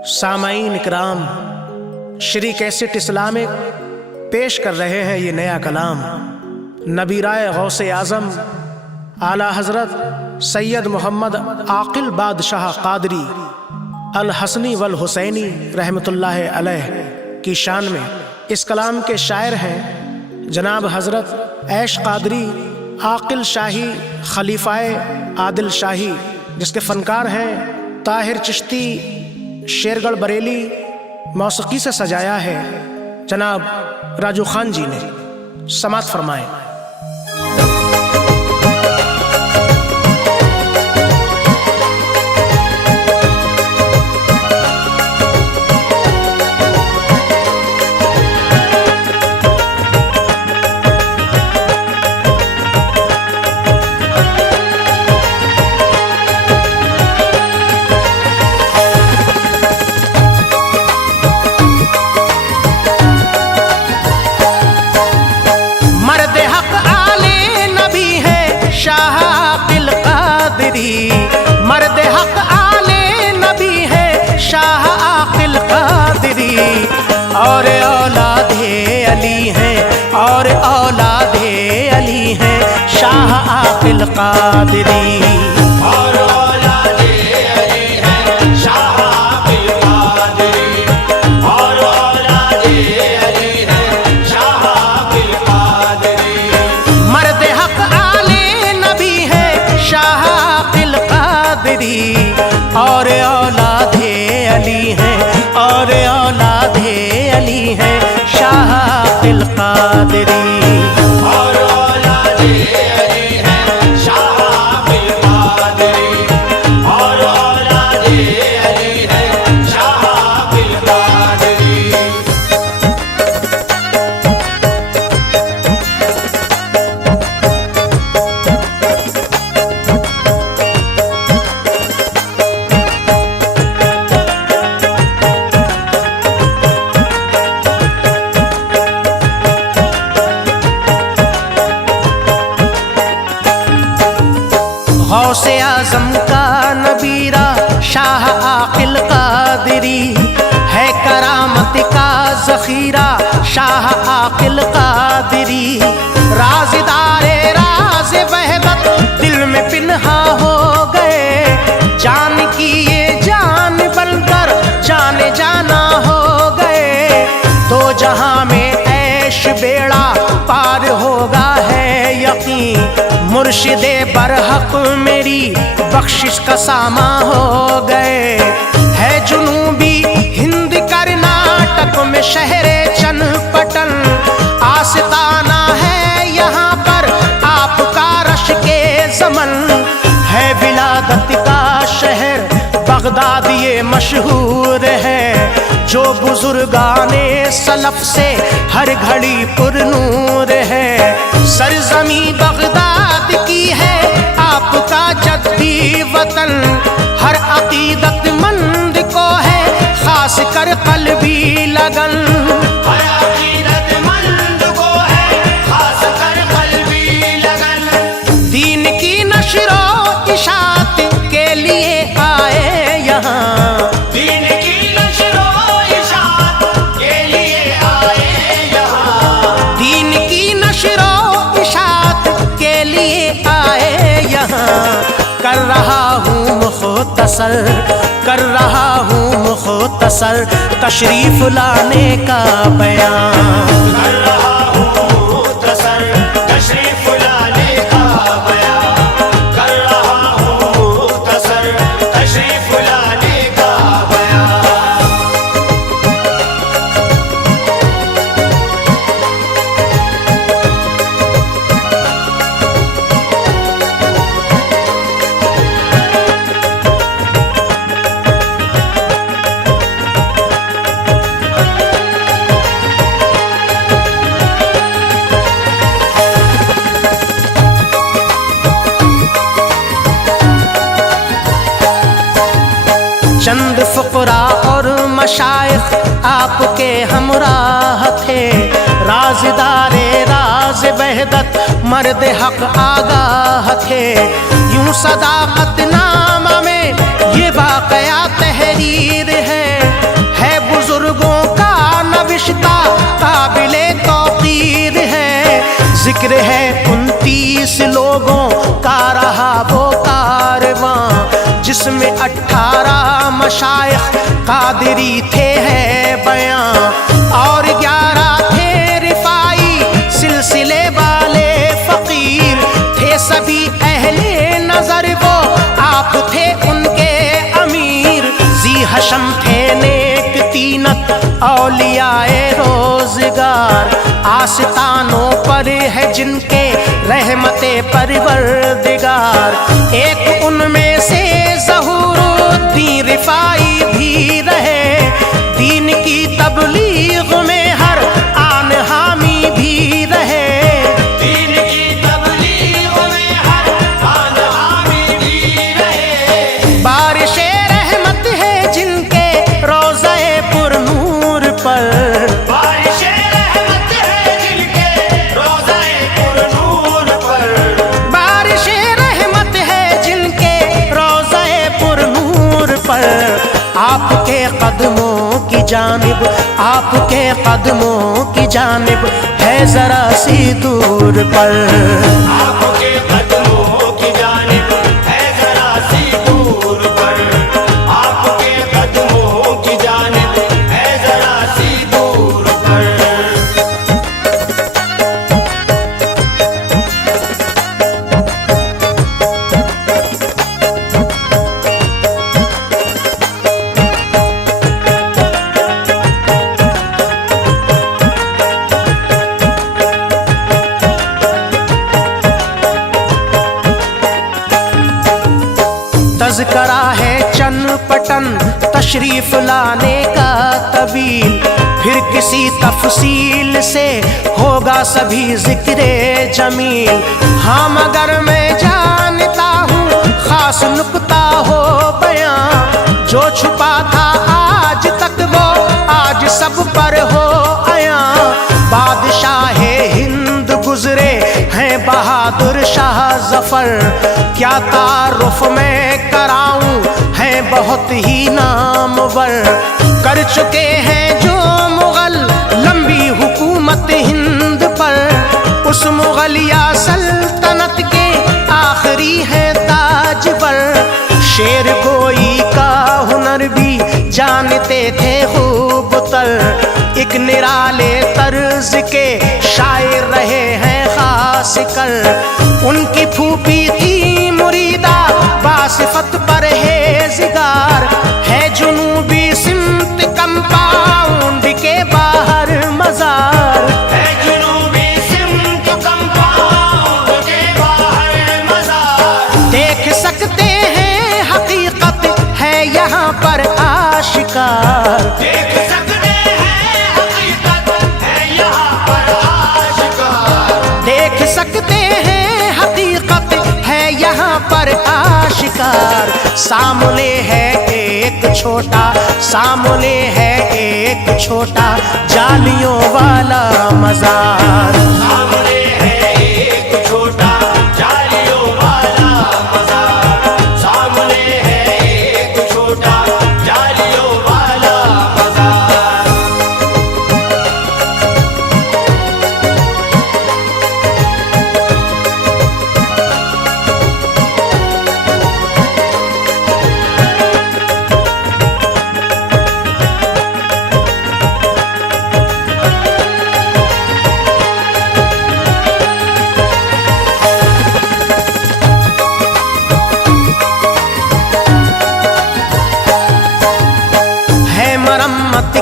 सामाईन इकराम, Shri cassette Islamic पेश कर रहे हैं ये नया कलाम। नबीराए गौसे आज़म आला हज़रत सैयद मोहम्मद आकिल बादशाह कादरी अल हसनी वल हुसैनी रहमतुल्लाह अलैह की शान में इस कलाम के शायर हैं जनाब हज़रत ऐश कादरी आकिल शाही खलीफाए आदिल शाही, जिसके फ़नकार हैं ताहिर चिश्ती शेरगढ़ बरेली। मौसीकी से सजाया है जनाब राजू खान जी ने। समात फरमाएं। मर्द हक आले नबी है शाह आकिल कादरी, और औलादे अली है, और औलादे अली है शाह आकिल कादरी। और औलादे अली है शाह आकिल कादरी, और औलादे अली है शाह आकिल कादरी। मर्द हक आले नबी है शाह और औलादे अली है, और औलादे अली है शाह आकिल कादरी। और औलादे अली है शाह आकिल कादरी, और औलादे अली है शाह आकिल कादरी। गौसे आज़म का नबीरा शाह आकिल कादरी है, करामत का ज़ख़ीरा शाह आकिल कादरी। राज़दारे राज़ वहदत दिल में पिन्हा हो गए, जान की ये जान बनकर जाने जाना हो गए। दो जहां में ऐश बेड़ा पार होगा है यकीन, मुर्शिदे बरहक मेरी बख्शिश का सामा हो गए। है जुनूबी हिंद कर्नाटक में शहरे चनपटन, आस्ताना है यहाँ पर आपका रश के ज़मन। है विलादत का शहर बगदाद ये मशहूर है, जो बुजुर्गाने सलफ से हर घड़ी पुरनूर है। सरजमी बगदाद की है आपका जद्दी वतन, हर अकीदतमंद को है खास कर क़ल्बी लगन। हर अकीदतमंद को है खास कर क़ल्बी लगन। दीन की नशरो इशात के लिए आए यहाँ, दीन की नशरो इशात के लिए आए यहाँ, दीन की नशरो के लिए आए यहाँ। कर रहा हूँ मुख्तसर, कर रहा हूँ मुख्तसर तशरीफ लाने का बयान। कर रहा हूँ मुख्तसर तशरीफ लाने का बयान, कर रहा हूँ मुख्तसर तशरीफ लाने का बयान। चंद फुकरा और मशाइख आपके हमराह थे, राज़दारे राज़ वहदत मर्द हक आगाह थे। यूं सदाकत नामा में ये वाक़या तहरीर है, जिक्र है 29 लोगों का रहा वो कारवां, जिसमें 18 मशाइख कादरी थे है बयां, और 11 थे रिफाई सिलसिले वाले फकीर, थे सभी अहले नजर वो आप थे उनके अमीर। जी हशम थे नेक तीनत औलियाए रोजगार, आस्तानों पर है जिनके रहमते परवरदिगार। एक उनमें से ज़हूरुद्दीन रिफाई भी रहे, दीन की तबलीग में हर आन हामी भी रहे, दीन की तबलीग में हर आन हामी भी रहे। बारिशे रहमत है जिनके रोज़े पुरनूर पर, बारिशे रहमत है जिनके रोज़े पुरनूर पर, बारिशे रहमत है जिनके रोज़े पुरनूर पर। आपके कदमों की जानिब, आपके कदमों की जानिब है जरा सी दूर पर। आपके कदमों की जानिब है जरा सी दूर पर, आपके कदमों की जानिब है जरा सी दूर पर। तज़करा है चनपटन तशरीफ लाने का तवील, फिर किसी तफसील से होगा सभी जिक्रे जमील। हाँ मगर मैं जानता हूँ खास नुक्ता हो बयां, जो छुपा था आज तक वो आज सब पर हो आया। बादशाह हिंद गुजरे हैं बहादुर शाह जफर, क्या तारुफ में कराऊं है बहुत ही नामवर। कर चुके हैं जो मुगल लंबी हुकूमत हिंद पर, उस मुगलिया सल्तनत के आखिरी है ताजवर। शेर गोई का हुनर भी जानते थे खूब तर, एक निराले तर्ज के शायर रहे हैं खास कर। उनकी फूफी थी मुरीदा बासिफत परहेज़गार, है जुनूबी सिमत कंपाउंड के बाहर मजार, है जुनूबी सिमत कंपाउंड के बाहर मजार। देख सकते हैं हकीकत है यहाँ पर आशिकार, देख सकते हैं हकीकत है यहाँ पर आशिकार, देख सकते हैं हकीकत है यहाँ पर आशिकार। सामने है एक छोटा, सामने है एक छोटा जालियों वाला मजार, सामने है एक छोटा जालियों वाला मजार, सामने है एक छोटा जालियों वाला मजार।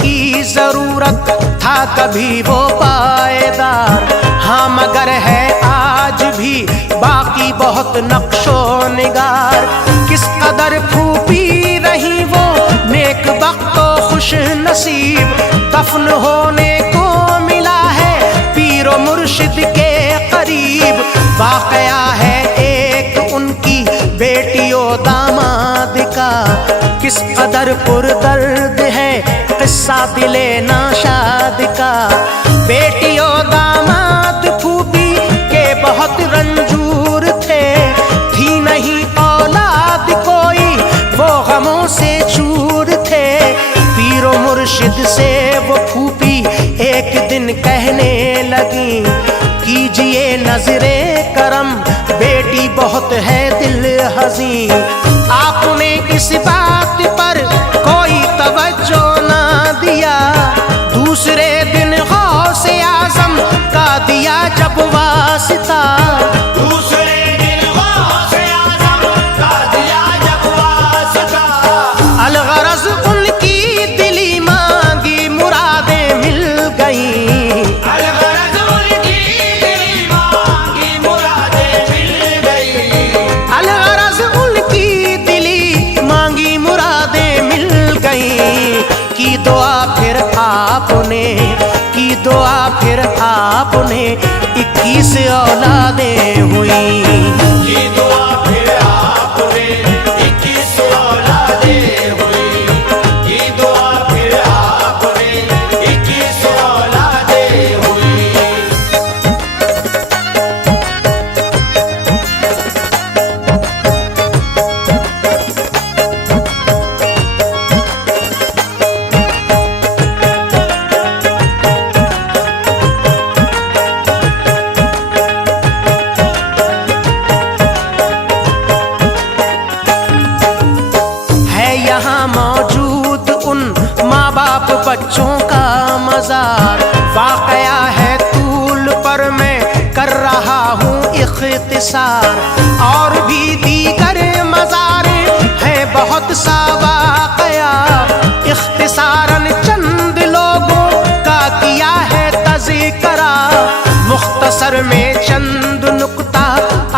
की जरूरत था कभी वो पायदार, हाँ मगर है आज भी बाकी बहुत नक्शो निगार। किस कदर फूपी रही वो नेक बख्तो खुश नसीब, दफन होने को मिला है पीरो मुर्शिद के करीब। वाकया है एक उनकी बेटियों दामाद का, किस कदर पुरदर्द है किस्सा दिले नाशाद का। बेटियों दामाद फूफी के बहुत रंजूर थे, थी नहीं औलाद कोई वो गमों से चूर थे। पीरो मुर्शिद से वो फूफी एक दिन कहने लगी कीजिए नजरे करम, बेटी बहुत है दिल हज़ीं। आपने इस बात पर कोई तवज्जो ना दिया, दूसरे दिन गौसे आज़म का दिया जब वास्ता। दूसरे दिन गौसे आज़म का दिया जब वास्ता। अलगरज उनकी दिली मांगी मुरादें मिल गईं। अलगरज उनकी दिली मांगी मुरादें मिल गईं। अलगरज उनकी दिली मांगी मुरादें मिल गईं। की दुआ फिर आपने, की दुआ फिर आपने 21 औलादें हुई। की दुआ फिर आपने 21 औलादें हुई। की दुआ फिर आपने 21 औलादें हुई। यहाँ मौजूद उन माँ बाप बच्चों का मज़ार। वाक़या है तूल पर मैं कर रहा हूँ इख्तिसार, और भी दीगर मज़ारे हैं बहुत सा वाक़या। इख्तिसारन चंद लोगों का किया है तज़किरा, मुख्तसर में चंद नुक्ता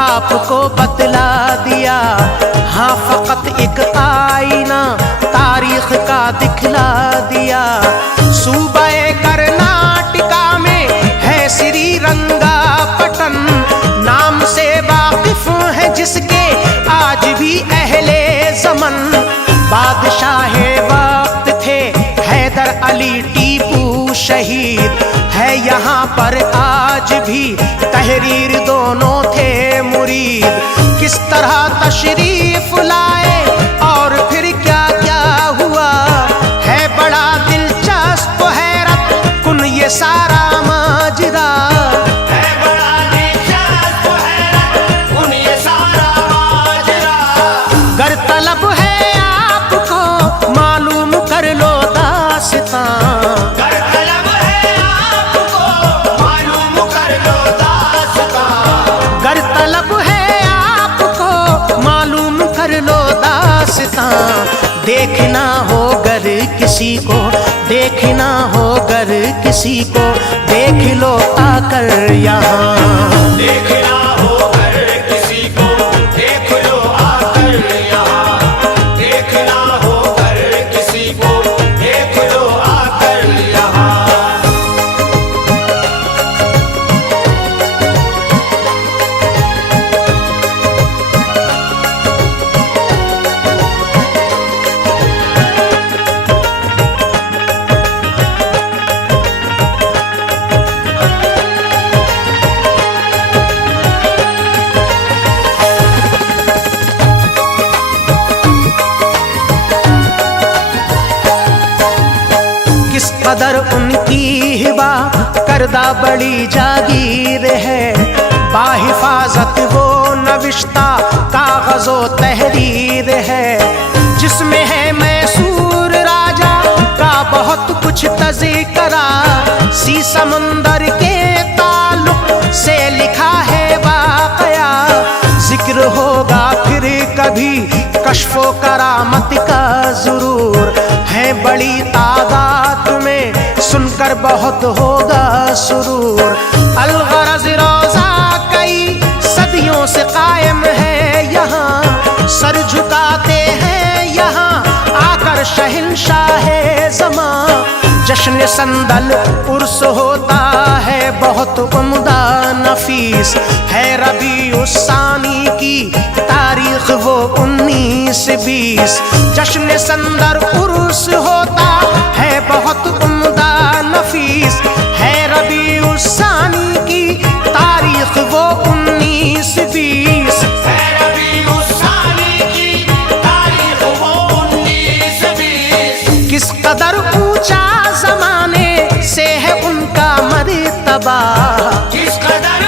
आपको बतला दिया। हाँ फ़कत एक आईना तारीख का दिखला दिया। सूबे कर्नाटका में है श्रीरंगापटन, नाम से वाकिफ है जिसके आज भी अहले ज़मन। बादशाह वक्त थे हैदर अली टीपू शहीद, है यहाँ पर आज भी तहरीर दोनों थे मुरीद। किस तरह तशरीफ लाए और फिर क्या क्या हुआ, है बड़ा दिलचस्प हैरत कुन ये सारा माजरा। है बड़ा दिलचस्प हैरत कुन ये सारा माजरा। गर तलब है आपको मालूम कर लो दास्तां। गर तलब है आपको मालूम कर लो दास्तां। गर तलब है आपको मालूम कर लो दास्तां। देखना हो गर किसी को, देखना हो गर किसी को, देख लो आकर यहाँ। देखना हो कर किसी को, देख लो आकर यहाँ। देखना हो कर किसी को, देख लो आकर यहाँ। किस कदर उनकी हिबा करदा बड़ी जागीर है। बाहिफाजत वो नविश्ता कागज़ो तहरीर है, जिसमें है मैसूर राजा का बहुत कुछ तज़किरा। सी समंदर के ताल्लुक से लिखा है वाक़या, जिक्र होगा फिर कभी कश्फो करामत का ज़रूर। है बड़ी तादाद में सुनकर बहुत होगा सुरूर। अलगरज रोज़ा कई सदियों से कायम है यहाँ, सर झुकाते हैं यहाँ आकर शहंशाह ज़मां। जश्न संदल उर्स होता है बहुत उम्दा नफीस, है रबीउस्सानी की तारीख वो 1920। जश्न संदर उर्स होता है बहुत उम्दा नफीस, है रबीउस्सानी की तारीख वो 1920। है रबीउस्सानी की तारीख वो 1920। किस कदर ऊंचा ज़माने से है उनका मर्तबा, किस कदर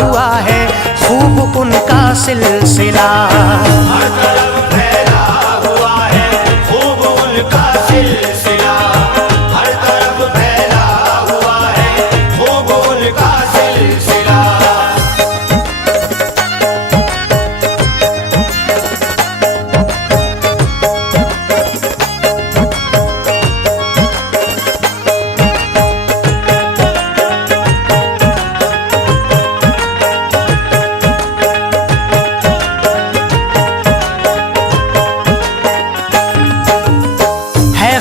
हुआ है खूब उनका सिलसिला। हर तरफ फैला हुआ है खूब उनका सिलसिला, हर तरफ फैला हुआ है खूब उनका सिलसिला।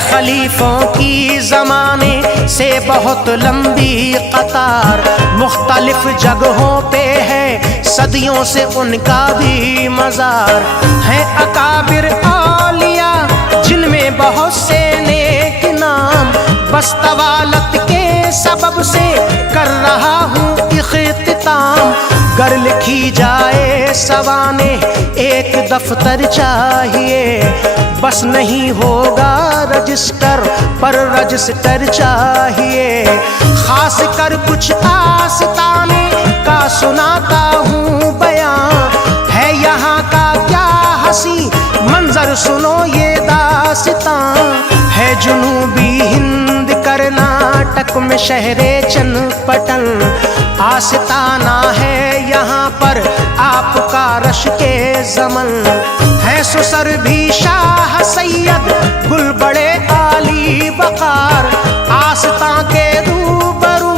खलीफों की ज़माने से बहुत लंबी कतार, मुख्तलिफ जगहों पे है सदियों से उनका भी मज़ार। है अकाबिर औलिया जिनमें बहुत से नेक नाम, बस तवालत के सबब से कर रहा हूँ इख्तिताम। गर लिखी जाए सवाने एक दफ्तर चाहिए, बस नहीं होगा रजिस्टर पर रजिस्टर चाहिए। खास कर कुछ आस्ताने का सुनाता हूँ बयां, है यहाँ का क्या हंसी मंजर सुनो ये दास्तां। है जुनूबी हिंद कर्नाटक में शहरे चनपटन, आस्ताना है यहाँ पर आपका रश के ज़मन। है सुसर भी शाह सैयद गुल बड़े आली वकार, आस्तां के रूबरू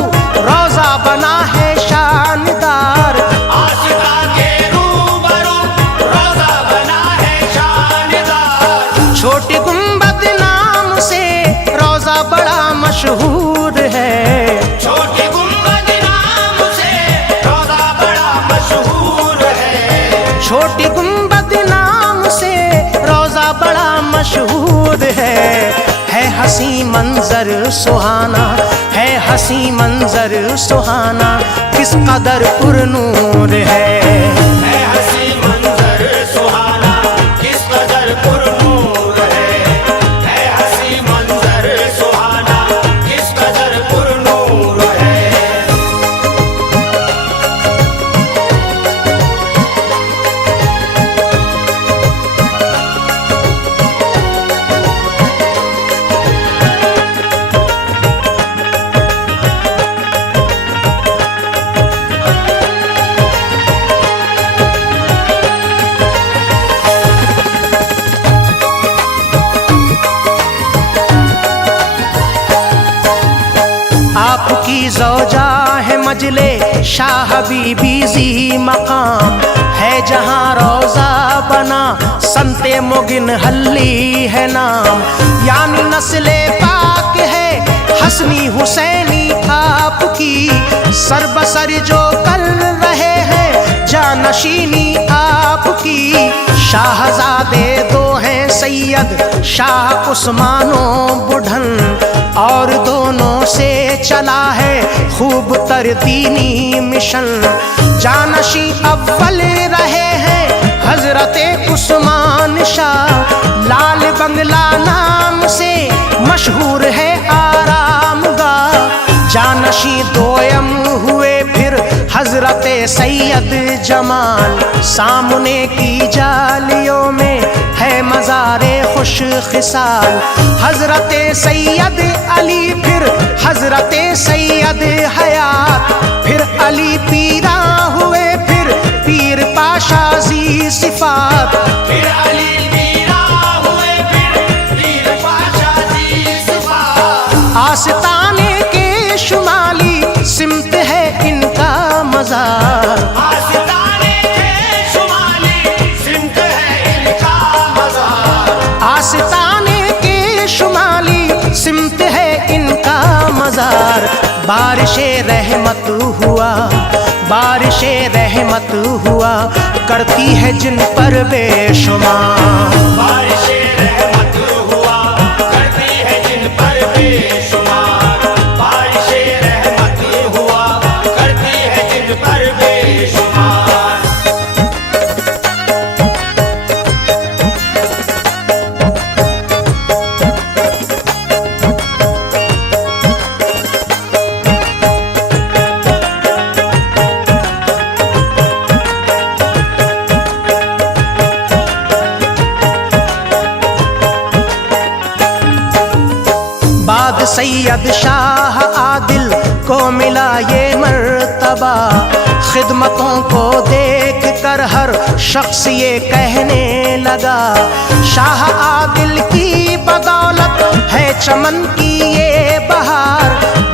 रोजा बना है शानदार। आस्तां के रूबरू रोजा बना है शानदार। छोटी गुंबद नाम से रोजा बड़ा मशहूर है, छोटी गुंबद नाम से रोजा बड़ा मशहूर है। छोटी गुंबद नाम से रोजा बड़ा मशहूर है हंसी मंजर सुहाना, है हंसी मंजर सुहाना, किस कदर पुरनूर है। हंसी मंजर सुहाना किस कदर पुरनूर है हंसी मंजर सुहाना किस कदर पुरनूर है। आपकी ज़ौजा है मजले शाह बीबी जी मकाम, है जहाँ रोज़ा बना संते मुगिन हल्ली है नाम। यानी नस्ले पाक है हसनी हुसैनी आपकी, सरबसर जो कर रहे हैं जानशीनी आपकी। शाहजादे दो हैं सैयद शाह उस्मानो बुढ़न, और दोनों से चला है खूब तरदीनी मिशन। जानशी अव्वल रहे हैं हजरते उस्मान शाह, लाल बंगला नाम से मशहूर है आरामगाह। जानशी दोयम हुए फिर हजरते सैयद जमाल, सामने की जालियों में है मज़ारे खुश खिसाल। हजरते सैयद अली फिर हजरते सैयद हयात, फिर अली पीरा हुए फिर पीर पाशा जी सिफात। फिर अली पीरा हुए फिर पीर पाशा जी सिफात। आस्ताने के शुमाली सिमत है इनका मज़ार, आस्ताने के शुमाली सिमत है इनका मज़ार। आस्ताने के शुमाली सिमत है इनका मज़ार। बारिशे रहमत हुआ, बारिशे रहमत हुआ करती है जिन पर बेशुमार। बारिशे रहमत हुआ करती है जिन पर बेशुमार। बारिशे रहमत हुआ करती है जिन पर बेशुमार। आज सैयद शाह आदिल को मिला ये मर्तबा, खिदमतों को देख कर हर शख्स ये कहने लगा, शाह आदिल की बदौलत है चमन की ये बहार,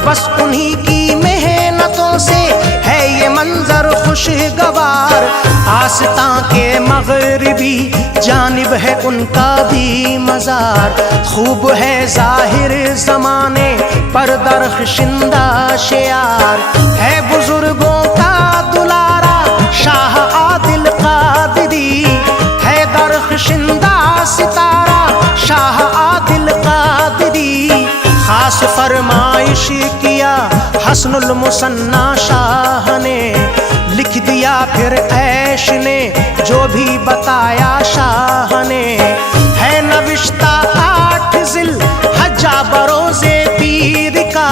बस उन्हीं की मेहनतों से है ये मंजर खुशगवार। आस्तां के मगरिबी जानिब है उनका भी मज़ार, खूब है जाहिर ज़माने पर दरख्शिंदा शियार, है बुजुर्गों का दुलारा शाह आदिल कादरी, है दरख्शिंदा सितारा शाह आदिल कादरी। खास फरमाइश किया हसनुल मुसन्ना शाह ने, लिख दिया फिर ऐश ने जो भी बताया शाह ने, है नविश्ता 8 ज़िल हज्जा बरोज़े पीर का,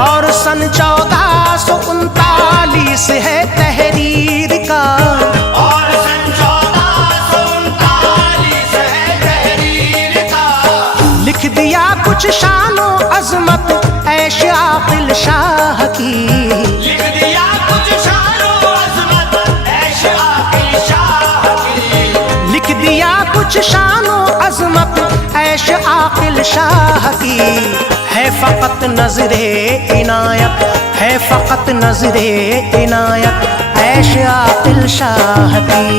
और सन 1439 है तहरीर का, और सन 1439 है तहरीर का। लिख दिया कुछ शानो अजमत ऐश आकिल शाह की, लिख दिया कुछ शानो अज़मत ऐश आकिल शाह की, लिख दिया कुछ शानो अजमत ऐश आकिल शाह की, है फ़कत नज़रे इनायत, है फ़कत नज़रे इनायत ऐश आकिल शाह की।